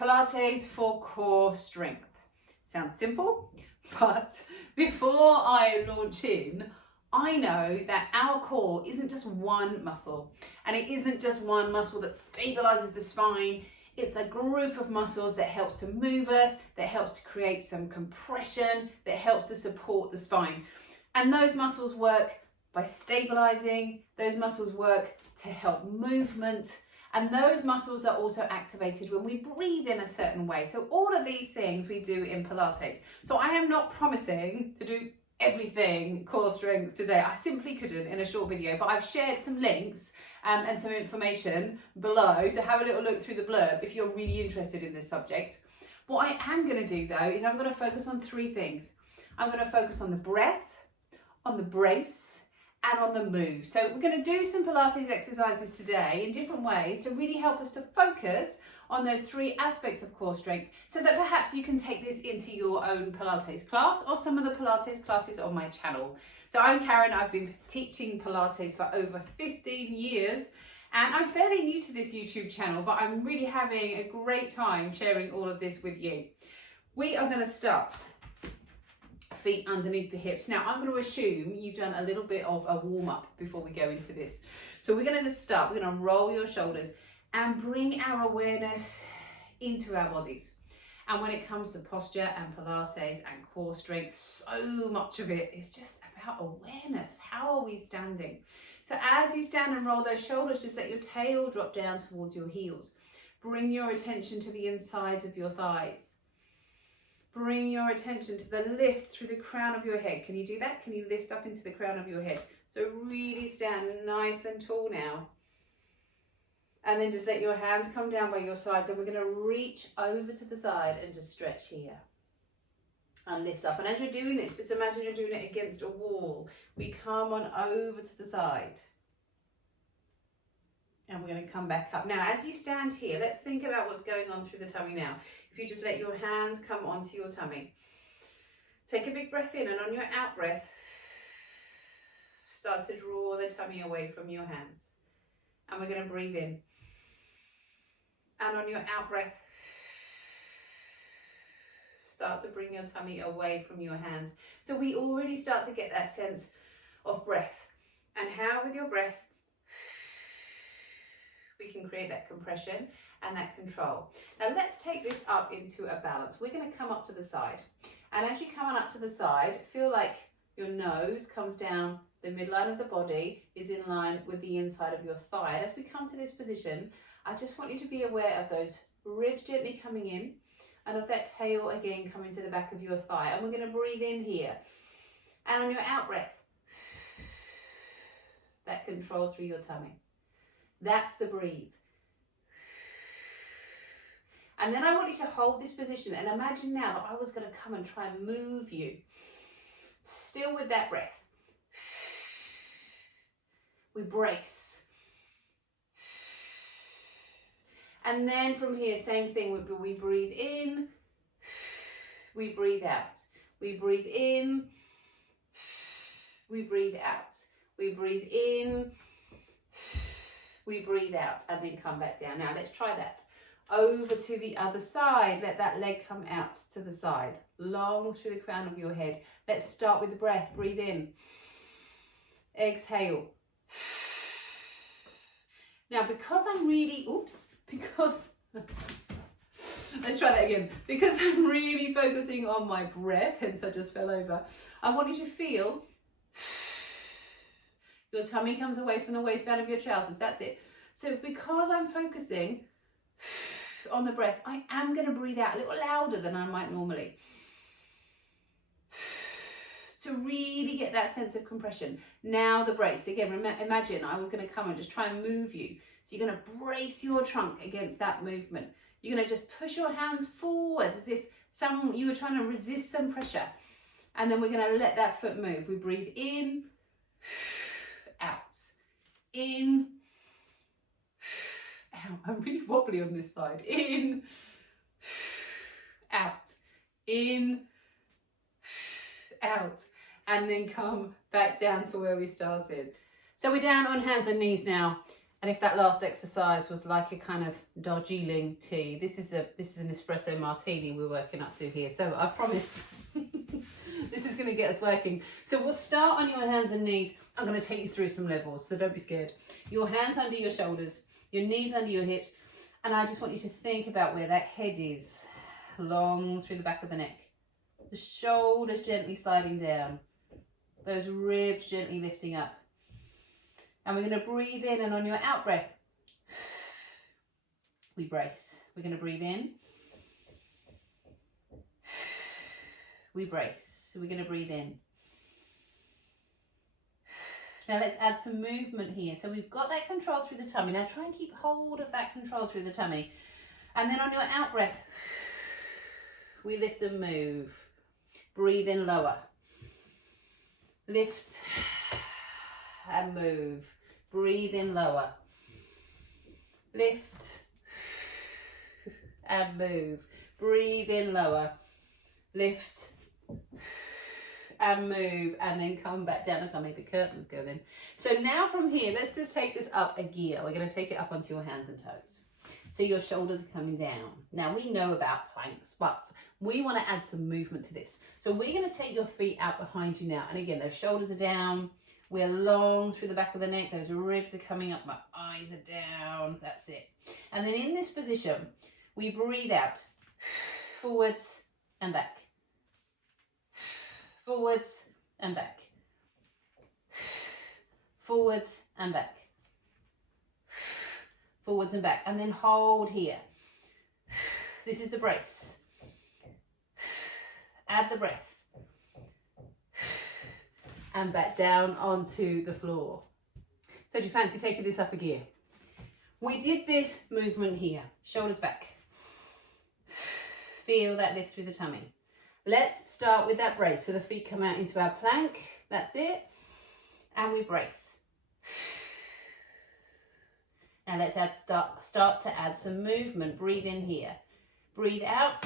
Pilates for core strength. Sounds simple, but before I launch in, I know that our core isn't just one muscle, and it isn't just one muscle that stabilizes the spine. It's a group of muscles that helps to move us, that helps to create some compression, that helps to support the spine. And those muscles work by stabilizing, those muscles work to help movement, and those muscles are also activated when we breathe in a certain way. So all of these things we do in Pilates. So I am not promising to do everything core strength today. I simply couldn't in a short video, but I've shared some links and some information below, so have a little look through the blurb if you're really interested in this subject. What I am going to do though is I'm going to focus on three things. I'm going to focus on the breath, on the brace, and on the move. So we're going to do some Pilates exercises today in different ways to really help us to focus on those three aspects of core strength, so that perhaps you can take this into your own Pilates class or some of the Pilates classes on my channel. So I'm Karen, I've been teaching Pilates for over 15 years and I'm fairly new to this YouTube channel, but I'm really having a great time sharing all of this with you. We are going to start feet underneath the hips. Now I'm going to assume you've done a little bit of a warm-up before we go into this. So we're going to just start, we're going to roll your shoulders and bring our awareness into our bodies. And when it comes to posture and Pilates and core strength, so much of it is just about awareness. How are we standing? So as you stand and roll those shoulders, just let your tail drop down towards your heels. Bring your attention to the insides of your thighs. Bring your attention to the lift through the crown of your head. Can you do that? Can you lift up into the crown of your head? So really stand nice and tall now. And then just let your hands come down by your sides, and we're going to reach over to the side and just stretch here. And lift up. And as you're doing this, just imagine you're doing it against a wall. We come on over to the side. And we're going to come back up. Now, as you stand here, let's think about what's going on through the tummy now. If you just let your hands come onto your tummy. Take a big breath in, and on your out breath, start to draw the tummy away from your hands. And we're going to breathe in. And on your out breath, start to bring your tummy away from your hands. So we already start to get that sense of breath. And how with your breath, we can create that compression and that control. Now let's take this up into a balance. We're going to come up to the side. And as you come on up to the side, feel like your nose comes down, the midline of the body is in line with the inside of your thigh. And as we come to this position, I just want you to be aware of those ribs gently coming in and of that tail again coming to the back of your thigh. And we're going to breathe in here. And on your out breath, that control through your tummy. That's the breathe. And then I want you to hold this position and imagine now that I was going to come and try and move you. Still with that breath. We brace. And then from here, same thing, we breathe in, we breathe out. We breathe in, we breathe out. We breathe in, we breathe out, and then come back down. Now let's try that. Over to the other side, let that leg come out to the side, long through the crown of your head. Let's start with the breath, breathe in, exhale. Now because I'm really, let's try that again. Because I'm really focusing on my breath, hence I just fell over, I want you to feel your tummy comes away from the waistband of your trousers, that's it. So because I'm focusing on the breath, I am going to breathe out a little louder than I might normally. To really get that sense of compression. Now the brace. Again, imagine I was going to come and just try and move you. So you're going to brace your trunk against that movement. You're going to just push your hands forward as if you were trying to resist some pressure. And then we're going to let that foot move. We breathe in, out, in, out. I'm really wobbly on this side. In, out, in, out, and then come back down to where we started. So we're down on hands and knees now, And if that last exercise was like a kind of Darjeeling tea, this is an espresso martini we're working up to here. So I promise this is going to get us working. So we'll start on your hands and knees. I'm going to take you through some levels, so don't be scared. Your hands under your shoulders, your knees under your hips, and I just want you to think about where that head is, long through the back of the neck. The shoulders gently sliding down, those ribs gently lifting up. And we're going to breathe in, and on your out breath, we brace. We're going to breathe in. We brace. So we're going to breathe in. Now let's add some movement here. So we've got that control through the tummy. Now try and keep hold of that control through the tummy. And then on your out breath, we lift and move. Breathe in lower. Lift and move. Breathe in lower. Lift and move. Breathe in lower. Lift and move, and then come back down. Look, I'll make the curtains go then. So now from here, let's just take this up a gear. We're going to take it up onto your hands and toes. So your shoulders are coming down. Now we know about planks, but we want to add some movement to this. So we're going to take your feet out behind you now. And again, those shoulders are down. We're long through the back of the neck. Those ribs are coming up. My eyes are down. That's it. And then in this position, we breathe out. Forwards and back. Forwards and back. Forwards and back. Forwards and back. And then hold here. This is the brace. Add the breath. And back down onto the floor. So do you fancy taking this up a gear? We did this movement here. Shoulders back. Feel that lift through the tummy. Let's start with that brace. So the feet come out into our plank. That's it. And we brace. Now let's start to add some movement. Breathe in here. Breathe out.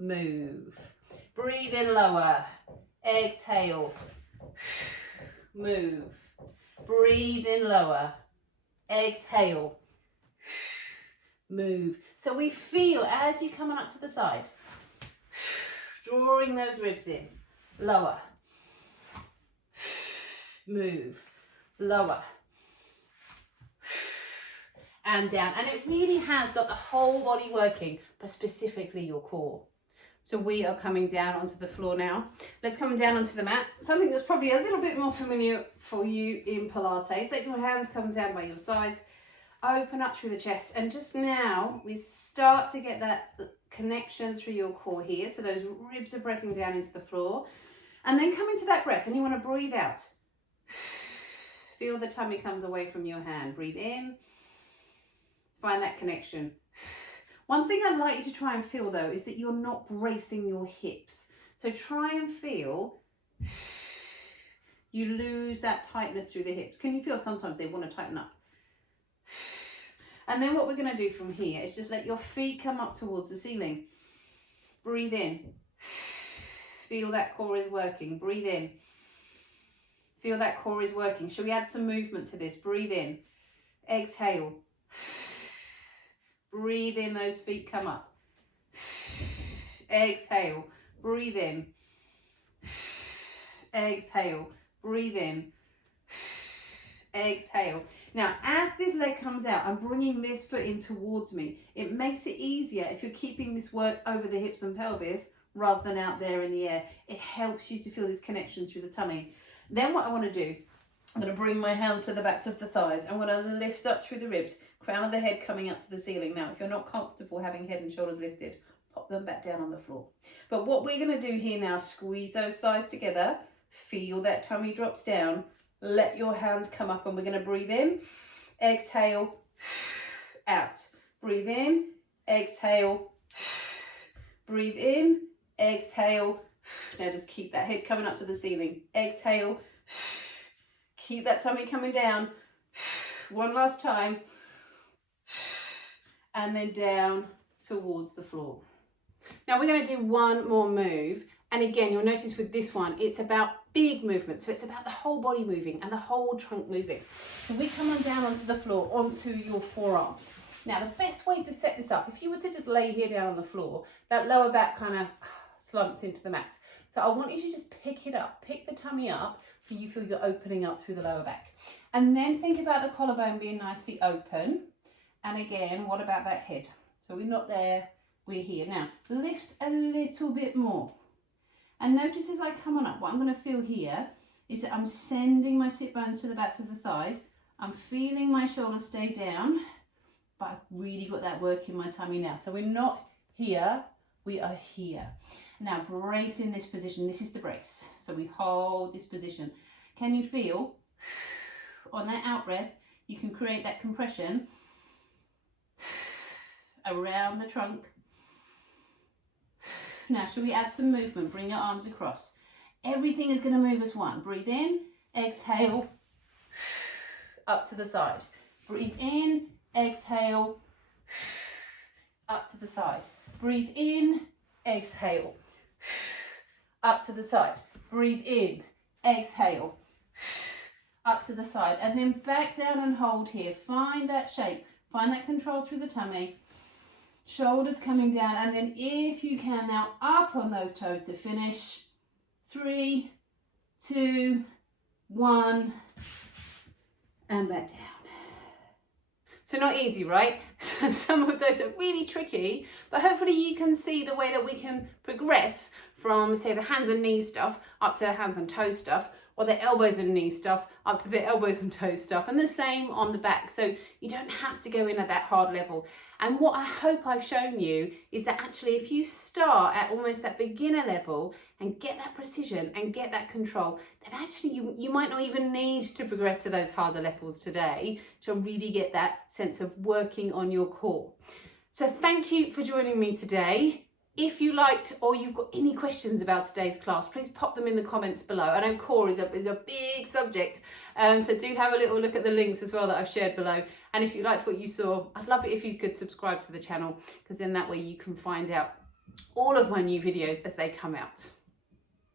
Move. Breathe in lower. Exhale. Move. Breathe in lower. Exhale. Move. So we feel as you come up to the side, drawing those ribs in. Lower. Move. Lower. And down. And it really has got the whole body working, but specifically your core. So we are coming down onto the floor now. Let's come down onto the mat. Something that's probably a little bit more familiar for you in Pilates. Let your hands come down by your sides. Open up through the chest. And just now, we start to get that connection through your core here. So those ribs are pressing down into the floor. And then come into that breath. And you want to breathe out. Feel the tummy comes away from your hand. Breathe in. Find that connection. One thing I'd like you to try and feel though is that you're not bracing your hips. So try and feel you lose that tightness through the hips. Can you feel sometimes they want to tighten up? And then what we're going to do from here is just let your feet come up towards the ceiling. Breathe in. Feel that core is working. Breathe in. Feel that core is working. Shall we add some movement to this? Breathe in. Exhale. Breathe in, those feet come up. Exhale, breathe in. Exhale, breathe in. Exhale. Now, as this leg comes out, I'm bringing this foot in towards me. It makes it easier if you're keeping this work over the hips and pelvis rather than out there in the air. It helps you to feel this connection through the tummy. Then what I want to do, I'm going to bring my hands to the backs of the thighs. I'm going to lift up through the ribs, crown of the head coming up to the ceiling. Now, if you're not comfortable having head and shoulders lifted, pop them back down on the floor. But what we're going to do here now, squeeze those thighs together, feel that tummy drops down, let your hands come up, and we're going to breathe in, exhale, out. Breathe in, exhale, breathe in, exhale. Now just keep that head coming up to the ceiling. Exhale. Keep that tummy coming down. One last time. And then down towards the floor. Now we're going to do one more move. And again, you'll notice with this one, it's about big movement. So it's about the whole body moving and the whole trunk moving. So we come on down onto the floor, onto your forearms. Now, the best way to set this up, if you were to just lay here down on the floor, that lower back kind of slumps into the mat. So I want you to just pick it up, pick the tummy up, so you feel you're opening up through the lower back. And then think about the collarbone being nicely open. And again, what about that head? So we're not there, we're here. Now, lift a little bit more. And notice as I come on up, what I'm going to feel here is that I'm sending my sit bones to the backs of the thighs. I'm feeling my shoulders stay down, but I've really got that work in my tummy now. So we're not here, we are here. Now brace in this position. This is the brace. So we hold this position. Can you feel on that out breath, you can create that compression around the trunk. Now, shall we add some movement? Bring your arms across. Everything is going to move as one. Breathe in, exhale, up to the side. Breathe in, exhale, up to the side. Breathe in, exhale, up to the side. Breathe in, exhale, up to the side. And then back down and hold here. Find that shape. Find that control through the tummy. Shoulders coming down, and then if you can now up on those toes to finish. 3, 2, 1, and back down. So not easy, right? So some of those are really tricky, but hopefully you can see the way that we can progress from, say, the hands and knees stuff up to the hands and toes stuff, or the elbows and knees stuff up to the elbows and toes stuff, and the same on the back. So you don't have to go in at that hard level. And what I hope I've shown you is that actually if you start at almost that beginner level and get that precision and get that control, then actually you might not even need to progress to those harder levels today to really get that sense of working on your core. So thank you for joining me today. If you liked or you've got any questions about today's class, please pop them in the comments below. I know core is a big subject, so do have a little look at the links as well that I've shared below. And if you liked what you saw, I'd love it if you could subscribe to the channel, because then that way you can find out all of my new videos as they come out.